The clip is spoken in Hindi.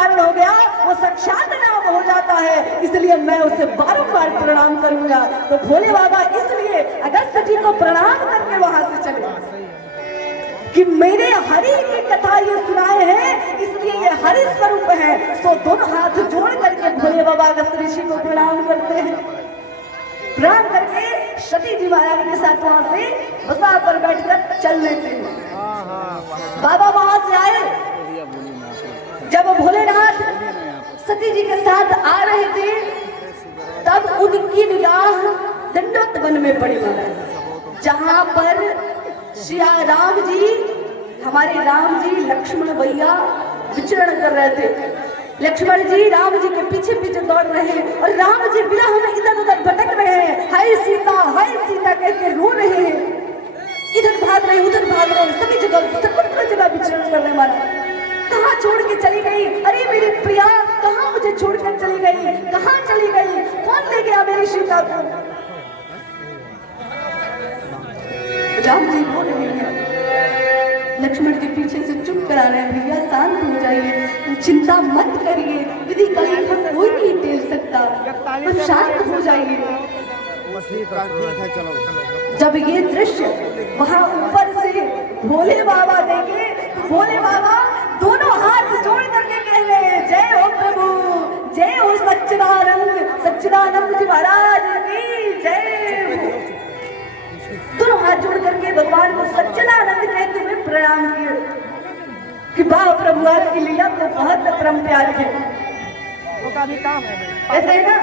उच्चारण हो गया वो साक्षात नाम हो जाता है, इसलिए मैं उसे बारंबार प्रणाम करूंगा। तो भोले बाबा इसलिए अगस्त जी को प्रणाम करके वहां से चले कि मेरे हरि की कथा ये सुनाए हैं, इसलिए ये हरि स्वरूप है। सो दोनों हाथ जोड़ करके भोले बाबा अगस्त ऋषि को प्रणाम करते हैं। प्रणाम करके सती जी महाराज के साथ वहां से बसा पर बैठकर चल लेते हैं। बाबा वहां से आए, जब भोलेनाथ सती जी के साथ आ रहे थे तब उनकी निगाह दंडोत वन में पड़ी, जहां पर श्री राम जी, हमारे राम जी लक्ष्मण भैया विचरण कर रहे थे। लक्ष्मण जी राम जी के पीछे पीछे दौड़ रहे हैं और राम जी बिना हमें इधर उधर भटक रहे हैं, हाय सीता कहकर रो रहे हैं, इधर भाग रहे उधर भाग रहे, सभी जगह विचरण कर रहे। हमारा कहाँ छोड़ के चली गई, अरे मेरी प्रिया कहाँ मुझे छोड़कर चली गई, कहाँ चली गई, कौन ले गया मेरी सीता को। राम जी बोल रहे हैं, लक्ष्मण के पीछे से चुप करा रहे हैं, भैया शांत हो जाइए, चिंता मत करिए, विधि कलंक कोई नहीं टेल सकता, तो शांत हो जाइए। जब ये दृश्य वहां ऊपर से भोले बाबा देखे, भोले बाबा दोनों हाथ जोड़ करके कह रहे हैं, जय हो प्रभु, जय हो सच्चिदानंद जी महाराज की जय। दोनों हाथ जोड़ करके भगवान को सच्चिदानंद कहते हुए प्रणाम किए कि वाह प्रभु आपकी लीला तो बहुत परम प्यारी है। वो का भी काम है, ऐसे है ना,